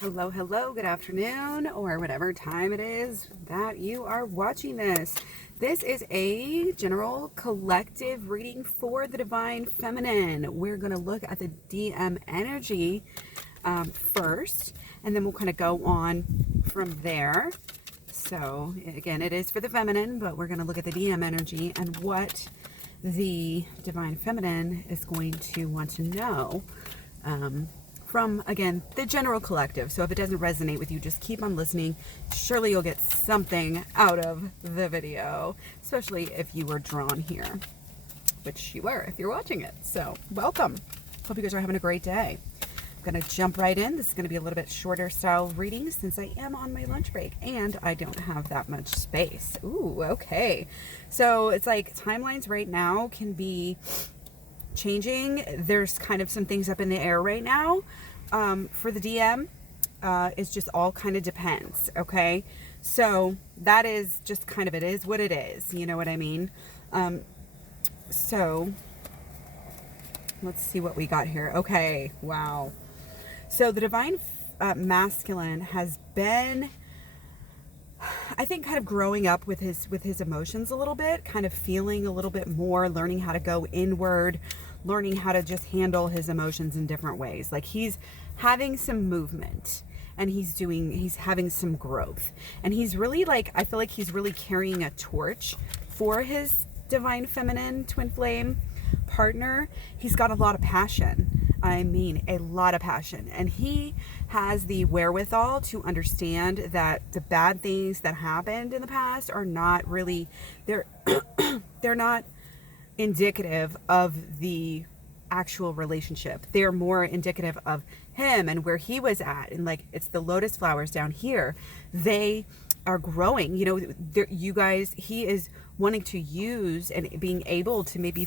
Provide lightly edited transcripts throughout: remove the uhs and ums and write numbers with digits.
Hello, hello, good afternoon, or whatever time it is that you are watching this. This is a general collective reading for the Divine Feminine. We're going to look at the DM energy first, and then we'll kind of go on from there. So, again, it is for the feminine, but we're going to look at the DM energy and what the Divine Feminine is going to want to know. From, again, the general collective. So if it doesn't resonate with you, just keep on listening. Surely you'll get something out of the video, especially if you were drawn here, which you were if you're watching it. So welcome. Hope you guys are having a great day. I'm going to jump right in. This is going to be a little bit shorter style reading since I am on my lunch break and I don't have that much space. Ooh, okay. So it's like timelines right now can be changing. There's kind of some things up in the air right now for the DM. It's just all kind of depends. Okay, so that is just kind of, it is what it is, you know what I mean? So let's see what we got here. Okay, wow. So the Divine Masculine has been, I think, kind of growing up with his emotions a little bit, kind of feeling a little bit more, learning how to go inward, learning how to just handle his emotions in different ways. Like he's having some movement and he's having some growth. And he's really, like, I feel like he's really carrying a torch for his Divine Feminine twin flame partner. He's got a lot of passion. I mean, a lot of passion. And he has the wherewithal to understand that the bad things that happened in the past are not really, they're not indicative of the actual relationship. They're more indicative of him and where he was at. And like, it's the lotus flowers down here. They are growing, you know, you guys, he is wanting to use and being able to maybe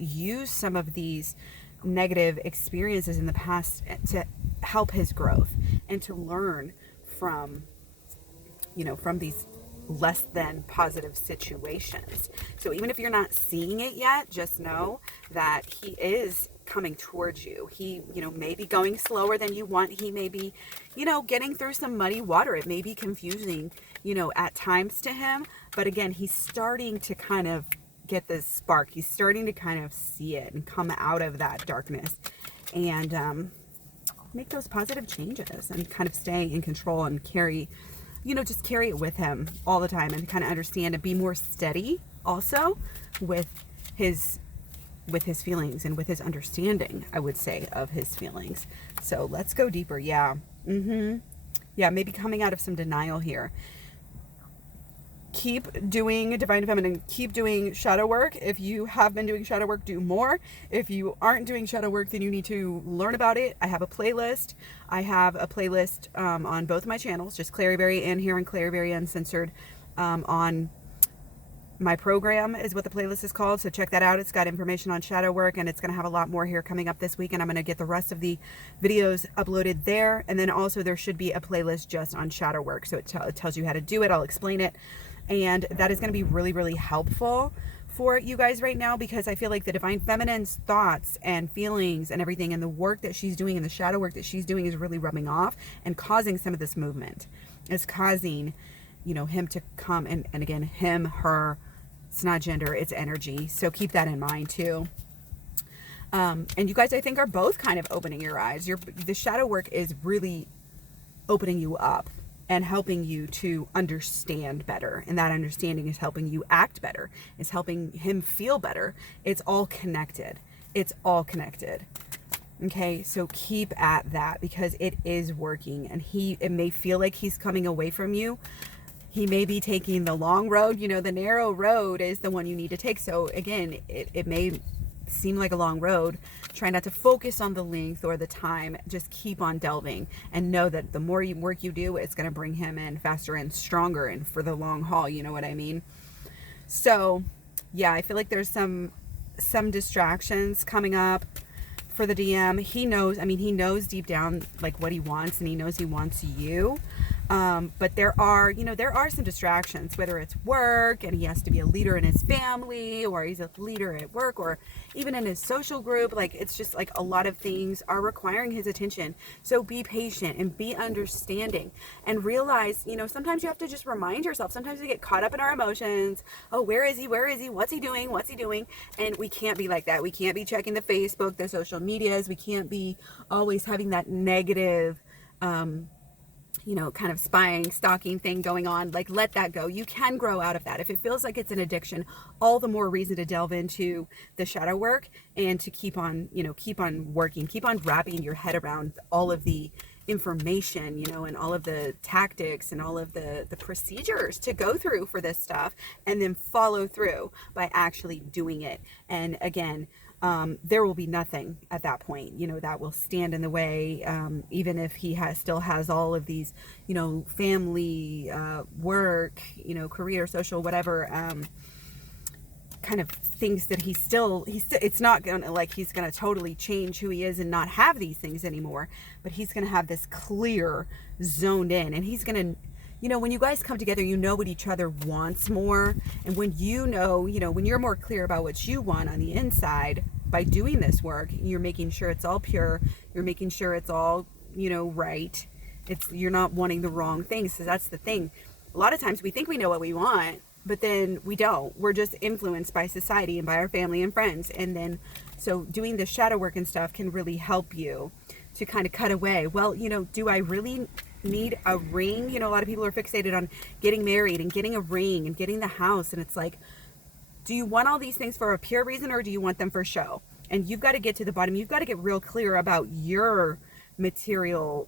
use some of these negative experiences in the past to help his growth and to learn from, you know, from these less than positive situations. So even if you're not seeing it yet, just know that he is coming towards you. He, you know, may be going slower than you want. He may be, you know, getting through some muddy water. It may be confusing, you know, at times to him. But again, he's starting to kind of get this spark. He's starting to kind of see it and come out of that darkness and make those positive changes and kind of stay in control and carry, you know, just carry it with him all the time and kind of understand and be more steady also with his feelings and with his understanding, I would say, of his feelings. So let's go deeper. Yeah. Yeah, maybe coming out of some denial here. Keep doing Divine Feminine. Keep doing shadow work. If you have been doing shadow work, do more. If you aren't doing shadow work, then you need to learn about it. I have a playlist. I have a playlist on both my channels, just Claryberry and here on Claryberry Uncensored. On my program is what the playlist is called. So check that out. It's got information on shadow work and it's going to have a lot more here coming up this week. And I'm going to get the rest of the videos uploaded there. And then also there should be a playlist just on shadow work. So it tells you how to do it. I'll explain it. And that is going to be really, really helpful for you guys right now, because I feel like the Divine Feminine's thoughts and feelings and everything and the work that she's doing and the shadow work that she's doing is really rubbing off and causing some of this movement. It's causing, you know, him to come and again, him, her, it's not gender, it's energy. So keep that in mind too. And you guys, I think, are both kind of opening your eyes. The shadow work is really opening you up and helping you to understand better. And that understanding is helping you act better. It's helping him feel better. It's all connected. It's all connected. Okay, so keep at that because it is working. And it may feel like he's coming away from you. He may be taking the long road. You know, the narrow road is the one you need to take. So again, it may seem like a long road. Try not to focus on the length or the time. Just keep on delving and know that the more work you do, it's going to bring him in faster and stronger and for the long haul. You know what I mean? So yeah, I feel like there's some distractions coming up for the DM. He knows, I mean, he knows deep down like what he wants, and he knows he wants you. But there are, there are some distractions, whether it's work and he has to be a leader in his family, or he's a leader at work, or even in his social group. Like, it's just like a lot of things are requiring his attention. So be patient and be understanding, and realize, sometimes you have to just remind yourself. Sometimes we get caught up in our emotions. Oh, where is he? Where is he? What's he doing? What's he doing? And we can't be like that. We can't be checking the Facebook, the social medias. We can't be always having that negative, kind of spying, stalking thing going on. Like, let that go. You can grow out of that. If it feels like it's an addiction, all the more reason to delve into the shadow work and to keep on working, keep on wrapping your head around all of the information, and all of the tactics and all of the procedures to go through for this stuff, and then follow through by actually doing it. And again, there will be nothing at that point, that will stand in the way, even if he still has all of these, family, work, career, social, whatever, kind of things that it's not gonna, like, he's gonna totally change who he is and not have these things anymore, but he's gonna have this clear, zoned in, and he's gonna, when you guys come together, what each other wants more. And when when you're more clear about what you want on the inside by doing this work, you're making sure it's all pure. You're making sure it's all, right. You're not wanting the wrong things. So that's the thing. A lot of times we think we know what we want, but then we don't. We're just influenced by society and by our family and friends. And then, so doing the shadow work and stuff can really help you to kind of cut away. Well, do I really need a ring? A lot of people are fixated on getting married and getting a ring and getting the house, and it's like, do you want all these things for a pure reason, or do you want them for show? And you've got to get to the bottom. You've got to get real clear about your material,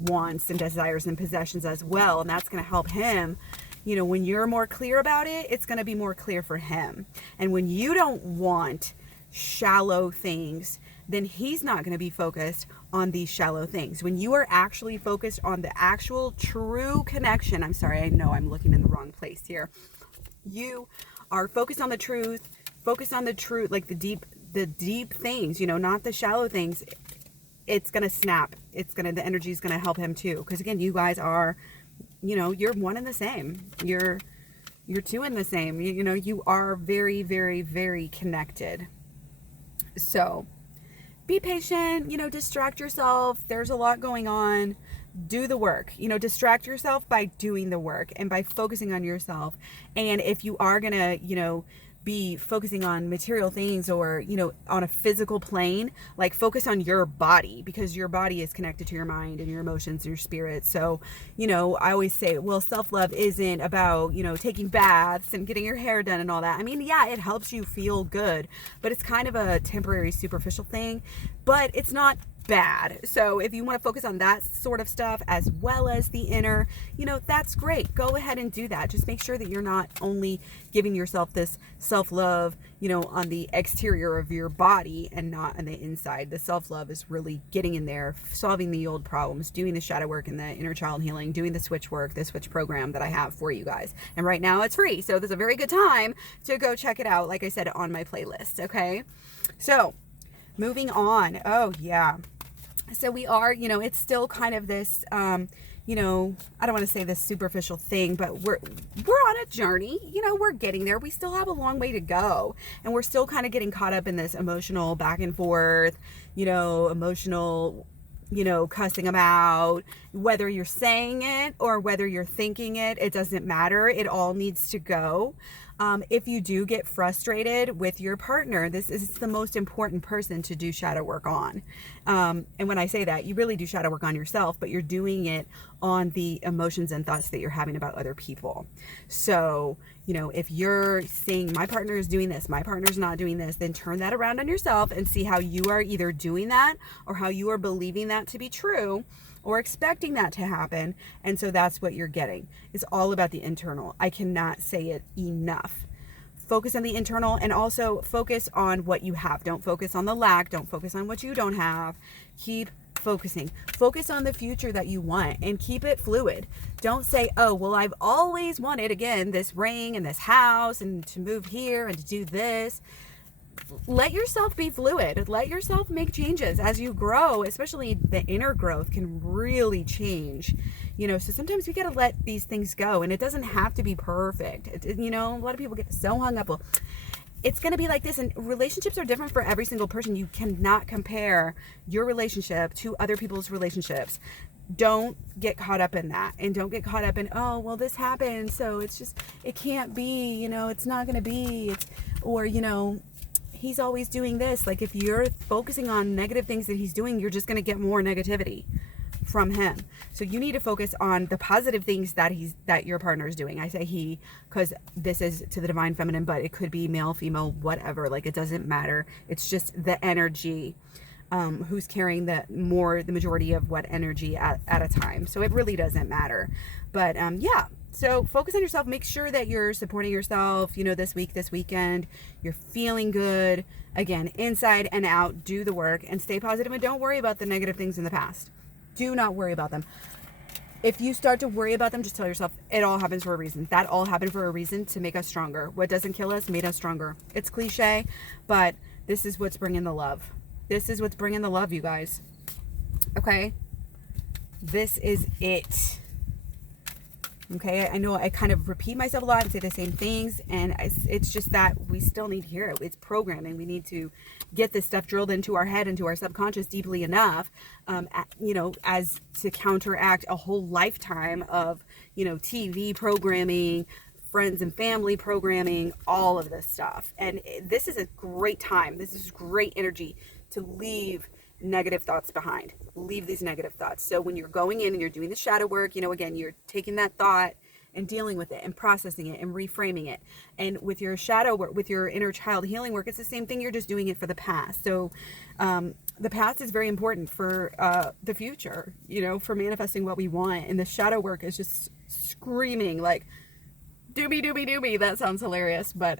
wants and desires and possessions as well. And that's going to help him. When you're more clear about it, it's going to be more clear for him. And when you don't want shallow things, then he's not going to be focused on these shallow things. When you are actually focused on the actual true connection, I'm sorry, I know I'm looking in the wrong place here. You are focused on the truth, like the deep things, not the shallow things. It's going to snap. The energy is going to help him too. Because again, you guys are, you're one and the same. You're two in the same. You are very, very, very connected. So be patient, distract yourself. There's a lot going on. Do the work, distract yourself by doing the work and by focusing on yourself. And if you are going to, be focusing on material things, or, on a physical plane, like, focus on your body, because your body is connected to your mind and your emotions and your spirit. So, I always say, well, self-love isn't about, taking baths and getting your hair done and all that. I mean, yeah, it helps you feel good, but it's kind of a temporary, superficial thing, but it's not bad. So if you want to focus on that sort of stuff as well as the inner, that's great. Go ahead and do that. Just make sure that you're not only giving yourself this self-love, on the exterior of your body and not on the inside. The self-love is really getting in there, solving the old problems, doing the shadow work and the inner child healing, doing the switch work, the switch program that I have for you guys. And right now it's free. So this is a very good time to go check it out. Like I said, on my playlist. Okay. So moving on. Oh yeah. So we are, it's still kind of this, I don't want to say this superficial thing, but we're on a journey, we're getting there. We still have a long way to go, and we're still kind of getting caught up in this emotional back and forth, emotional, cussing them out, whether you're saying it or whether you're thinking it, it doesn't matter. It all needs to go. If you do get frustrated with your partner, this is the most important person to do shadow work on. And when I say that, you really do shadow work on yourself, but you're doing it on the emotions and thoughts that you're having about other people. So, if you're seeing my partner is doing this, my partner's not doing this, then turn that around on yourself and see how you are either doing that or how you are believing that to be true, or expecting that to happen. And so that's what you're getting. It's all about the internal. I cannot say it enough. Focus on the internal, and also focus on what you have. Don't focus on the lack. Don't focus on what you don't have. Keep focusing. Focus on the future that you want, and keep it fluid. Don't say, oh, well, I've always wanted, again, this ring and this house and to move here and to do this. let yourself be fluid. Let yourself make changes as you grow, especially the inner growth can really change. So sometimes we got to let these things go, and it doesn't have to be perfect. A lot of people get so hung up. Well, it's going to be like this, and relationships are different for every single person. You cannot compare your relationship to other people's relationships. Don't get caught up in that, and don't get caught up in, oh, well, this happened, so it can't be, it's not going to be, or he's always doing this. Like, if you're focusing on negative things that he's doing, you're just going to get more negativity from him. So you need to focus on the positive things that your partner is doing. I say he because this is to the divine feminine, but it could be male, female, whatever. Like, it doesn't matter. It's just the energy, who's carrying the majority of what energy at a time. So it really doesn't matter. But yeah. So focus on yourself. Make sure that you're supporting yourself, this week, this weekend. You're feeling good. Again, inside and out. Do the work and stay positive, and don't worry about the negative things in the past. Do not worry about them. If you start to worry about them, just tell yourself it all happens for a reason. That all happened for a reason to make us stronger. What doesn't kill us made us stronger. It's cliche, but this is what's bringing the love. This is what's bringing the love, you guys. Okay? This is it. Okay, I know I kind of repeat myself a lot and say the same things, and it's just that we still need to hear it. It's programming. We need to get this stuff drilled into our head, into our subconscious deeply enough, as to counteract a whole lifetime of, TV programming, friends and family programming, all of this stuff. And this is a great time. This is great energy to leave negative thoughts behind. Leave these negative thoughts. So when you're going in and you're doing the shadow work, again, you're taking that thought and dealing with it and processing it and reframing it. And with your shadow work, with your inner child healing work, it's the same thing. You're just doing it for the past. So the past is very important for the future, for manifesting what we want. And the shadow work is just screaming like, doobie doobie doobie. That sounds hilarious, but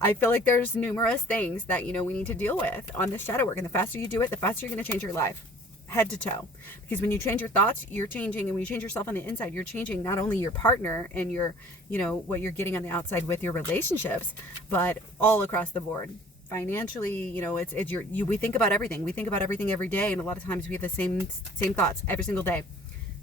I feel like there's numerous things that we need to deal with on this shadow work, and the faster you do it, the faster you're going to change your life, head to toe. Because when you change your thoughts, you're changing, and when you change yourself on the inside, you're changing not only your partner and your what you're getting on the outside with your relationships, but all across the board. Financially, we think about everything. We think about everything every day, and a lot of times we have the same thoughts every single day.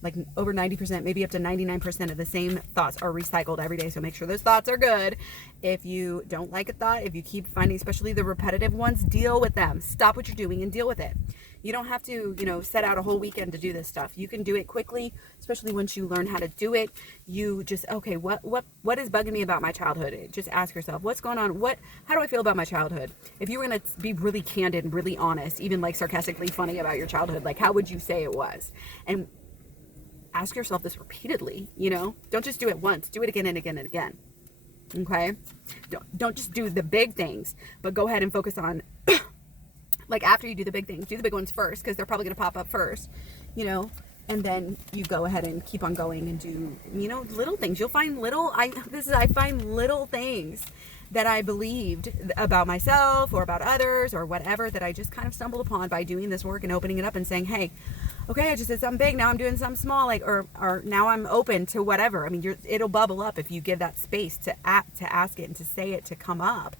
Like over 90%, maybe up to 99% of the same thoughts are recycled every day. So make sure those thoughts are good. If you don't like a thought, if you keep finding, especially the repetitive ones, deal with them. Stop what you're doing and deal with it. You don't have to, set out a whole weekend to do this stuff. You can do it quickly, especially once you learn how to do it. You just, okay, what is bugging me about my childhood? Just ask yourself, what's going on? How do I feel about my childhood? If you were going to be really candid and really honest, even like sarcastically funny about your childhood, like how would you say it was? And ask yourself this repeatedly, don't just do it once, do it again and again and again. Okay. Don't just do the big things, but go ahead and focus on, like after you do the big things, do the big ones first, because they're probably going to pop up first, and then you go ahead and keep on going and do, little things. You'll find I find little things that I believed about myself or about others or whatever that I just kind of stumbled upon by doing this work and opening it up and saying, hey, okay, I just did something big. Now I'm doing something small, or now I'm open to whatever. I mean, it'll bubble up if you give that space to ask it and to say it, to come up.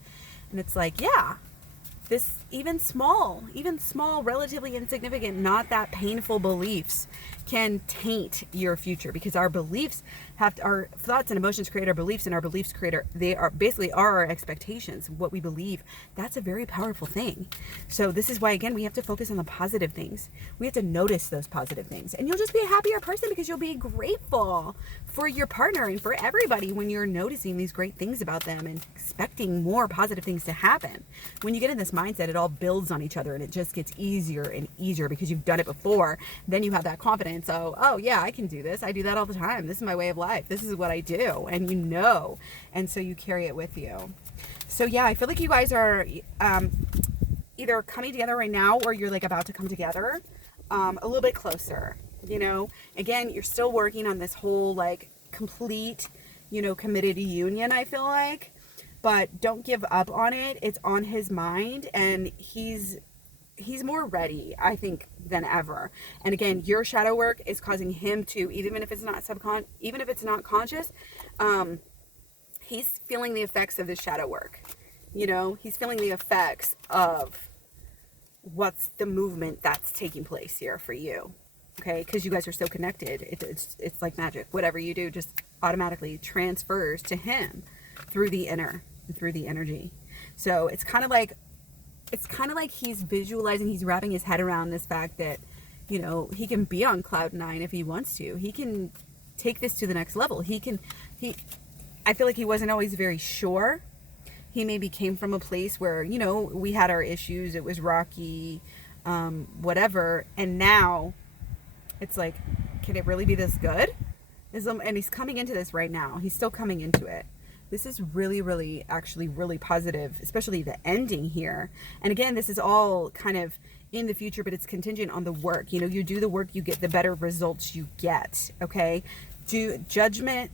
And it's like, yeah, this even small, relatively insignificant, not that painful beliefs can taint your future, because our beliefs our thoughts and emotions create our beliefs, and our beliefs they are basically our expectations, what we believe. That's a very powerful thing. So this is why, again, we have to focus on the positive things. We have to notice those positive things, and you'll just be a happier person because you'll be grateful for your partner and for everybody when you're noticing these great things about them and expecting more positive things to happen. When you get in this mindset, it all builds on each other, and it just gets easier and easier because you've done it before. Then you have that confidence. So, oh yeah, I can do this. I do that all the time. This is my way of life. This is what I do. And and so you carry it with you. So yeah, I feel like you guys are either coming together right now, or you're like about to come together a little bit closer. Again, you're still working on this whole like complete, committed union, I feel like. But don't give up on it. It's on his mind, and he's more ready, I think, than ever. And again, your shadow work is causing him to, even if it's not conscious, he's feeling the effects of the shadow work. You know, he's feeling the effects of what's the movement that's taking place here for you. Okay, because you guys are so connected. It's like magic. Whatever you do just automatically transfers to him through the inner, through the energy. So it's kind of like he's visualizing, he's wrapping his head around this fact that, you know, he can be on cloud 9 if he wants to. He can take this to the next level. I feel like he wasn't always very sure. He maybe came from a place where, you know, we had our issues. It was rocky, whatever. And now it's like, can it really be this good? And he's coming into this right now. He's still coming into it. This is really, really, actually really positive, especially the ending here. And again, this is all kind of in the future, but it's contingent on the work. You know, you do the work, you get the better results you get, okay? Judgment,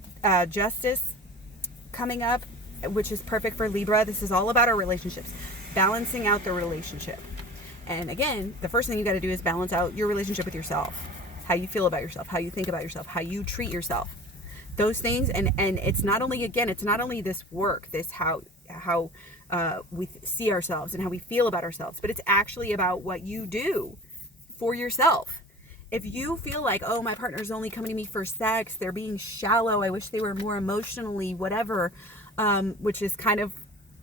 justice coming up, which is perfect for Libra. This is all about our relationships, balancing out the relationship. And again, the first thing you got to do is balance out your relationship with yourself. How you feel about yourself, how you think about yourself, how you treat yourself. Those things, and it's not only, again, it's not only this work, this how we see ourselves and how we feel about ourselves, but it's actually about what you do for yourself. If you feel like, oh, my partner's only coming to me for sex, they're being shallow, I wish they were more emotionally whatever, which is kind of,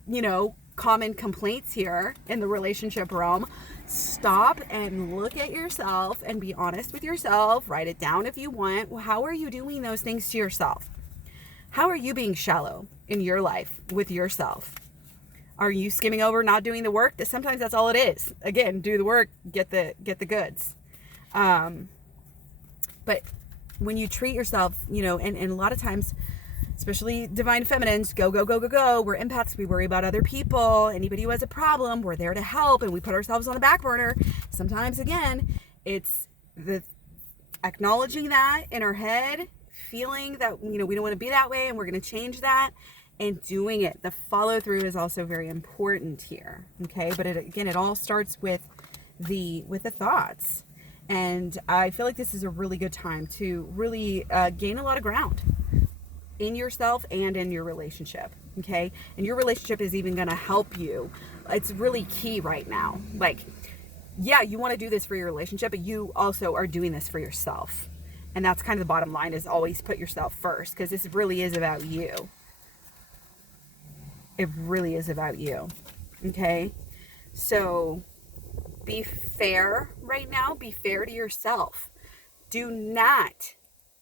you know, common complaints here in the relationship realm, stop and look at yourself and be honest with yourself. Write it down if you want. How are you doing those things to yourself? How are you being shallow in your life with yourself? Are you skimming over, not doing the work? Sometimes that's all it is. Again, do the work, get the goods. But when you treat yourself, you know, and a lot of times, especially divine feminines, go. We're empaths. We worry about other people. Anybody who has a problem, we're there to help, and we put ourselves on the back burner. Sometimes, again, it's the acknowledging that in our head, feeling that, you know, we don't want to be that way, and we're going to change that, and doing it. The follow through is also very important here. Okay, but it all starts with the thoughts. And I feel like this is a really good time to really gain a lot of ground in yourself and in your relationship, okay? And your relationship is even going to help you. It's really key right now. Like, yeah, you want to do this for your relationship, but you also are doing this for yourself. And that's kind of the bottom line, is always put yourself first, because this really is about you. It really is about you, okay? So be fair right now. Be fair to yourself. Do not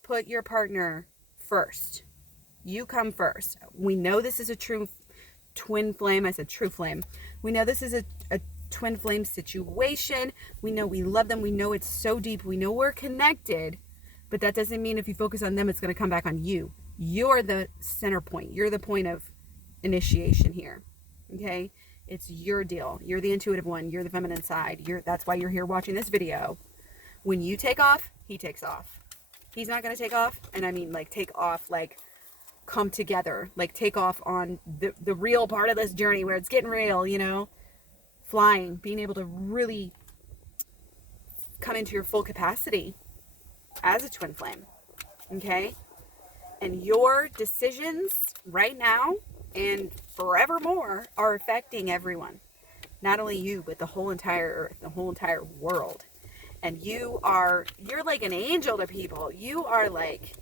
put your partner first. You come first. We know this is a true twin flame. I said true flame. We know this is a twin flame situation. We know we love them. We know it's so deep. We know we're connected. But that doesn't mean if you focus on them, it's going to come back on you. You're the center point. You're the point of initiation here. Okay? It's your deal. You're the intuitive one. You're the feminine side. That's why you're here watching this video. When you take off, he takes off. He's not going to take off. And I mean, like, take off, like, come together. Like, take off on the real part of this journey where it's getting real, you know? Flying. Being able to really come into your full capacity as a twin flame. Okay? And your decisions right now and forevermore are affecting everyone. Not only you, but the whole entire earth, the whole entire world. And you're like an angel to people. You are like,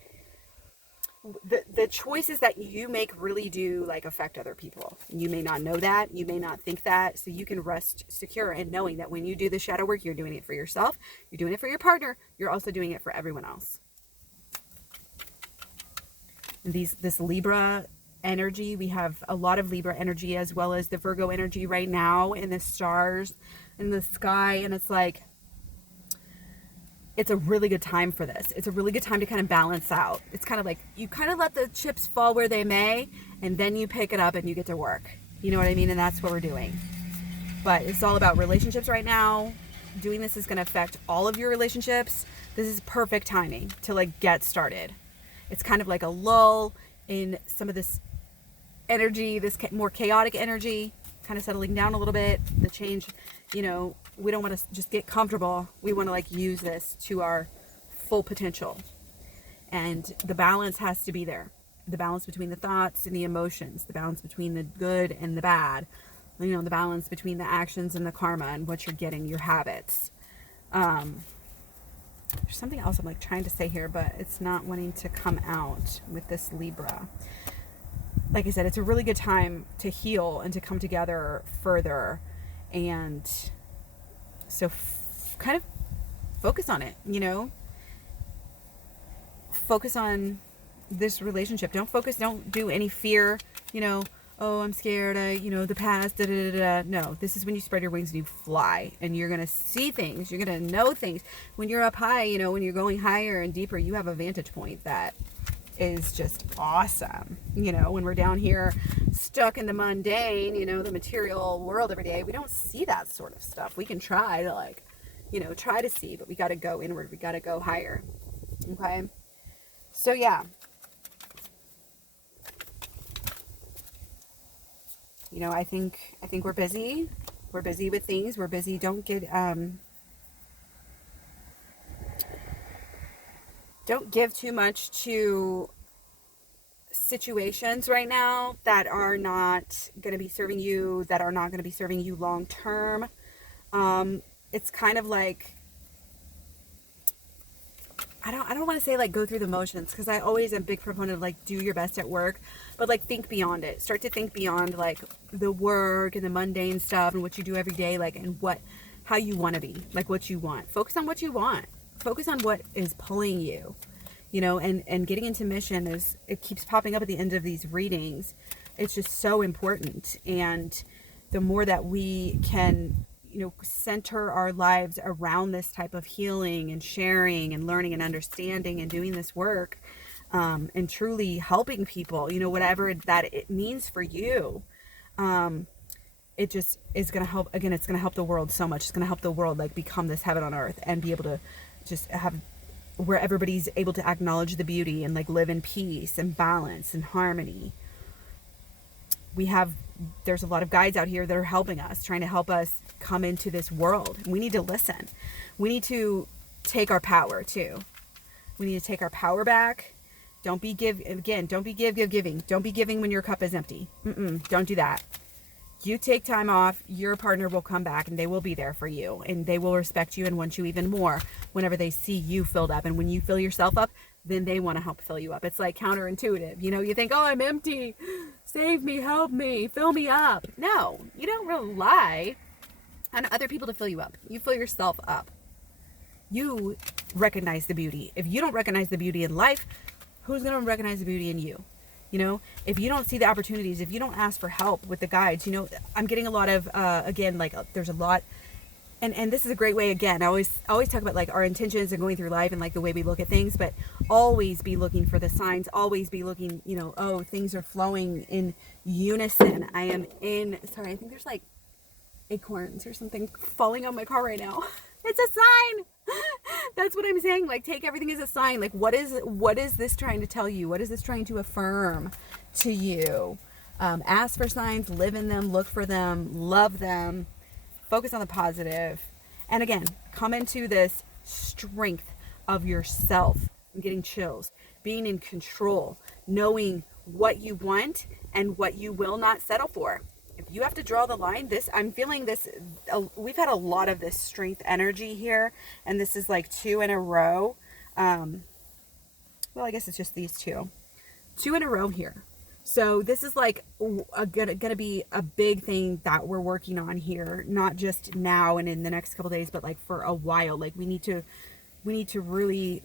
the choices that you make really do, like, affect other people. You may not know that. You may not think that. So you can rest secure in knowing that when you do the shadow work, you're doing it for yourself. You're doing it for your partner. You're also doing it for everyone else. And this Libra energy, we have a lot of Libra energy as well as the Virgo energy right now in the stars in the sky, and it's like, it's a really good time for this. It's a really good time to kind of balance out. It's kind of like you kind of let the chips fall where they may, and then you pick it up and you get to work. You know what I mean? And that's what we're doing. But it's all about relationships right now. Doing this is going to affect all of your relationships. This is perfect timing to, like, get started. It's kind of like a lull in some of this energy, this more chaotic energy, kind of settling down a little bit. The change, you know, we don't want to just get comfortable. We want to, like, use this to our full potential. And the balance has to be there. the balance between the thoughts and the emotions, the balance between the good and the bad, you know, the balance between the actions and the karma and what you're getting, your habits. There's something else I'm like trying to say here, but it's not wanting to come out with this Libra. Like I said, it's a really good time to heal and to come together further. And so kind of focus on it, you know, focus on this relationship. Don't do any fear, you know, oh, I'm scared, you know, the past, da, da, da, da. No, this is when you spread your wings and you fly, and you're going to see things. You're going to know things. When you're up high, you know, when you're going higher and deeper, you have a vantage point that is just awesome. You know, when we're down here stuck in the mundane, you know, the material world every day, we don't see that sort of stuff. We can try to, like, you know, try to see, but we got to go inward. We got to go higher. Okay. So yeah, you know, I think we're busy. We're busy with things. We're busy. Don't give too much to situations right now that are not going to be serving you, that are not going to be serving you long term. It's kind of like, I don't want to say like go through the motions, because I always am a big proponent of like do your best at work, but like think beyond it. Start to think beyond like the work and the mundane stuff and what you do every day, like, and how you want to be, like what you want. Focus on what you want. Focus on what is pulling you, you know, and getting into mission it keeps popping up at the end of these readings. It's just so important. And the more that we can, you know, center our lives around this type of healing and sharing and learning and understanding and doing this work, and truly helping people, you know, whatever that it means for you, it just is going to help. Again, it's going to help the world so much. It's going to help the world like become this heaven on earth and be able to just have where everybody's able to acknowledge the beauty and like live in peace and balance and harmony. There's a lot of guides out here that are helping us, trying to help us come into this world. We need to listen. We need to take our power too. We need to take our power back. Don't be giving. Don't be giving when your cup is empty. Don't do that. You take time off, your partner will come back and they will be there for you, and they will respect you and want you even more whenever they see you filled up. And when you fill yourself up, then they want to help fill you up. It's like counterintuitive. You know, you think, oh, I'm empty. Save me, help me, fill me up. No, you don't rely on other people to fill you up. You fill yourself up. You recognize the beauty. If you don't recognize the beauty in life, who's going to recognize the beauty in you? You know, if you don't see the opportunities, if you don't ask for help with the guides, you know, I'm getting a lot of, again, like there's a lot, and this is a great way, again, I always talk about like our intentions and going through life and like the way we look at things, but always be looking for the signs, always be looking, you know, oh, things are flowing in unison. Sorry, I think there's like acorns or something falling on my car right now. It's a sign. That's what I'm saying. Like, take everything as a sign. Like, what is this trying to tell you? What is this trying to affirm to you? Ask for signs, live in them, look for them, love them, focus on the positive. And again, come into this strength of yourself. I'm getting chills. Being in control, knowing what you want and what you will not settle for. If you have to draw the line, I'm feeling this, we've had a lot of this strength energy here, and this is like 2 in a row. Well, I guess it's just these 2 in a row here. So this is like gonna be a big thing that we're working on here, not just now and in the next couple days, but like for a while. Like we need to really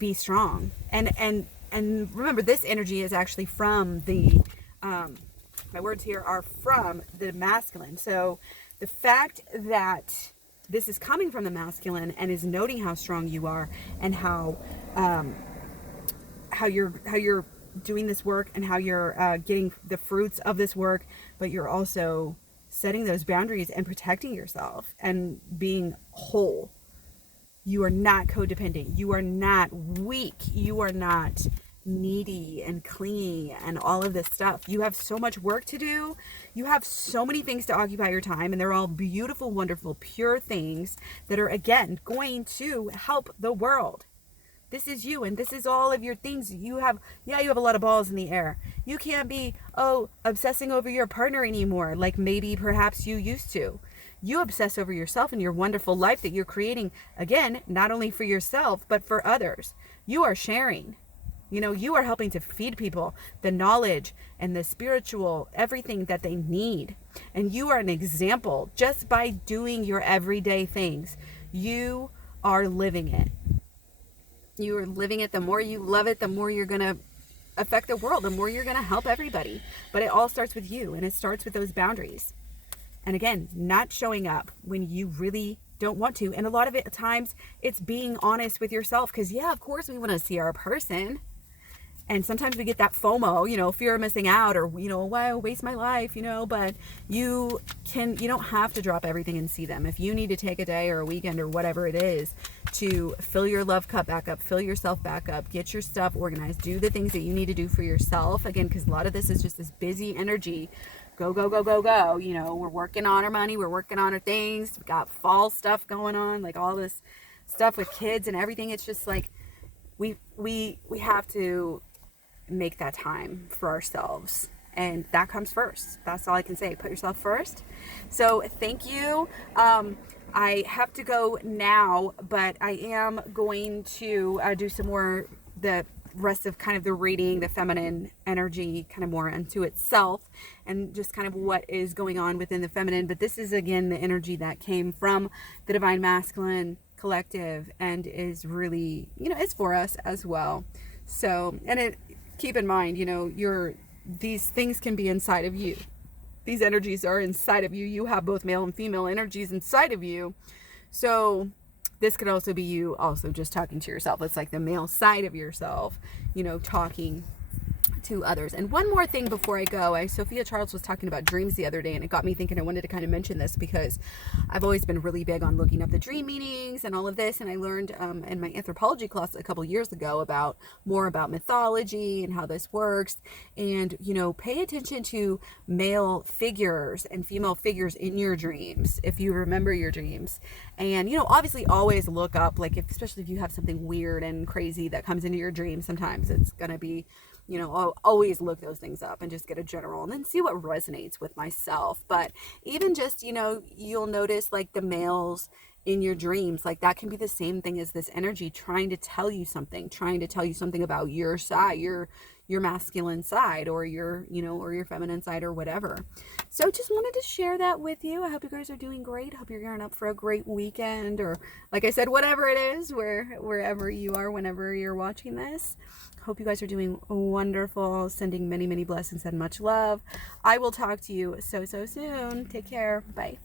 be strong. And remember, this energy is actually from the, my words here are from the masculine. So the fact that this is coming from the masculine and is noting how strong you are and how you're doing this work and how you're getting the fruits of this work, but you're also setting those boundaries and protecting yourself and being whole. You are not codependent. You are not weak. You are not needy and clingy and all of this stuff. You have so much work to do. You have so many things to occupy your time, and they're all beautiful, wonderful, pure things that are, again, going to help the world. This is you, and this is all of your things. You have, yeah, you have a lot of balls in the air. You can't be, obsessing over your partner anymore, like maybe perhaps you used to. You obsess over yourself and your wonderful life that you're creating, again, not only for yourself, but for others. You are sharing. You are helping to feed people the knowledge and the spiritual, everything that they need. And you are an example just by doing your everyday things. You are living it. You are living it. The more you love it, the more you're going to affect the world, the more you're going to help everybody. But it all starts with you, and it starts with those boundaries. And again, not showing up when you really don't want to. And a lot of it, at times, it's being honest with yourself. Because, yeah, of course we want to see our person. And sometimes we get that FOMO, fear of missing out, or, why I waste my life, but you don't have to drop everything and see them. If you need to take a day or a weekend or whatever it is to fill your love cup back up, fill yourself back up, get your stuff organized, do the things that you need to do for yourself. Again, because a lot of this is just this busy energy. Go, go, go, go, go. We're working on our money. We're working on our things. We got fall stuff going on, like all this stuff with kids and everything. It's just like we have to make that time for ourselves, and that comes first. That's all I can say. Put yourself first. So thank you. I have to go now, but I am going to do some more, the rest of kind of the reading, the feminine energy, kind of more into itself, and just kind of what is going on within the feminine. But this is, again, the energy that came from the Divine Masculine Collective, and is really, it's for us as well. So, and keep in mind, these things can be inside of you. These energies are inside of you. You have both male and female energies inside of you. So this could also be you also just talking to yourself. It's like the male side of yourself, talking to others. And one more thing before I go, Sophia Charles was talking about dreams the other day, and it got me thinking. I wanted to kind of mention this because I've always been really big on looking up the dream meanings and all of this. And I learned in my anthropology class a couple years ago more about mythology and how this works. And, pay attention to male figures and female figures in your dreams, if you remember your dreams. And, obviously always look up, like, especially if you have something weird and crazy that comes into your dream, sometimes it's going to be, always look those things up and just get a general, and then see what resonates with myself. But even just, you'll notice like the males in your dreams, like that can be the same thing as this energy trying to tell you something about your side, your masculine side, or your, or your feminine side, or whatever. So just wanted to share that with you. I hope you guys are doing great. Hope you're gearing up for a great weekend, or like I said, whatever it is, wherever you are, whenever you're watching this. Hope you guys are doing wonderful. Sending many, many blessings and much love. I will talk to you so soon. Take care. Bye.